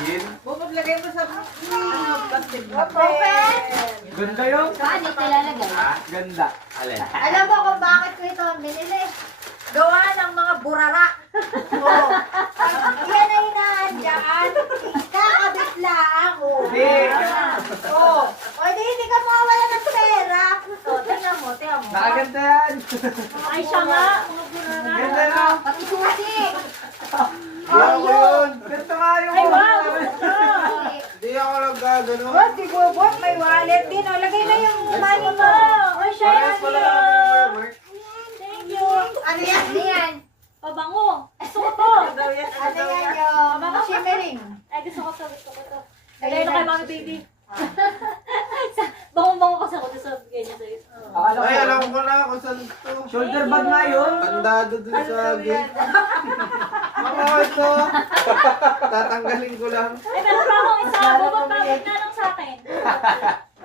Gin? Bukod lagay mo sa plastic. Open! Ganda yun. Saan ito ilalagay? Ganda. Alin? Alam mo kung bakit ko ito binili? Gawa ng mga burara. Oo. Yan ay inaandyan. Kakabit lang. Hindi. Oo. O hindi ka mawawala ng pera. O, tingnan mo. Nakaganda yan. Ay, siya nga. Mga burara. Ganda na. Pati susi. Wow, yun. Ganda nga yun. Ay, wow. Hindi ako nagagano. Boss, si Bobot, may wallet din. O, lagay na yung money mo. Ay, siya Parehas pala kami ng firework. Thank you. Ano yan? Ano yan? Pabango. Gusto ko to. Ano yan? Ano yan yung shimmering? Ay, gusto ko to. Lagay na kay Mami Baby. Bango-bango kasi ako sa bigay niya sa'yo. Ay, alam ko na kung saan ito. Shoulder bag na yun. Tandado dun sa gate. Ako ito. Tatanggalin ko lang. Ay, meron pa akong isa. Bubot bakit na lang sa akin.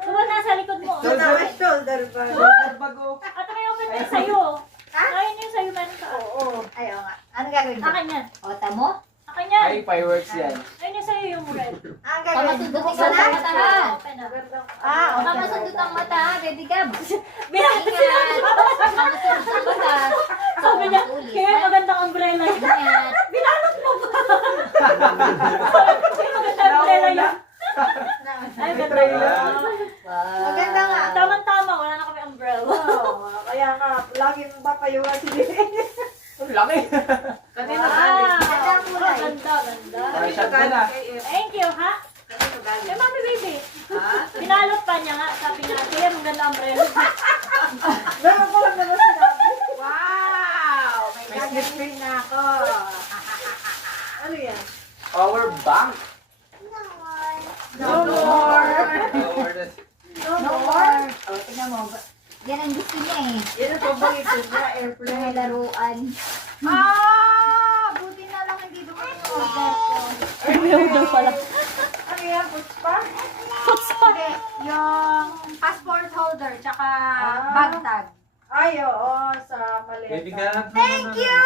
Bubot nasa likod mo. Shoulder bag. Shoulder bag oh. At may open din sa'yo. Ayun yung sa'yo meron ka. Oo. Ayaw nga. Ano gagawin mo? Akin yan. O, tamo? Akin yan. Ay, fireworks yan. Ayun yung sa'yo yung red. Ang gagawin. Pamasundot ka na? Open na. Ah, okay. Pamasundot ang mata. Ready ka? Binakit sila. Pamasundot ang mata. Sabi niya, kaya magandang umbrella yun. Binalot mo ba? Kaya magandang umbrella yun. Ay, ganda. Maganda nga. Tama-tama, wala na kami umbrella. Oo, kaya nga, laging papayuhan si Ang laki. Kanino Ah, galing? ganda. Ay, shot ko na. Thank you, ha? Kanino galing? Eh, Mami Baby. Ha? Binalot pa niya nga. Sabi nga, kaya maganda umbrella. Meron ko lang naman sinabi. Wow! May gaganapin na ako. Ano yan? Power bank. No more! No more. O, tingnan mo. Yan ang gusto niya eh. Yan ang paborito niya, Mga airplane. laruan. Buti na lang hindi dumating yung order ko. Ayaw pala. Ano yan? Putspa? Hindi. Yung passport holder, tsaka bag tag. Ay, oo, sa maleta. Bibigyan Thank you!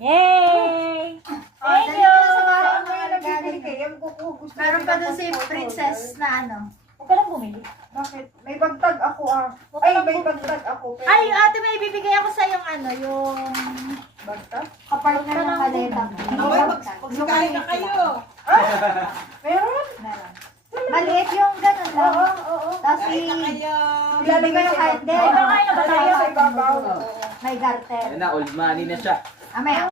Yay! Thank you! Parang may nabibili kayo. Gusto Meron pa dun si princess na ano. Huwag ka lang bumili. Bakit? May bagtag ako ah. Ay, may bagtag ako. Pero... Ay, ate, may ibibigay ako sa yung ano, yung Bagtag? kapartner ng kaleta. Abay, magsikain na kayo. Meron? Meron. Maliit yung gano'n lang. Oo. Tapos ilalagay yung kahit din. Ay, nabatayo sa ibabaw. May garter. Ayun na, old money na siya. Amaya.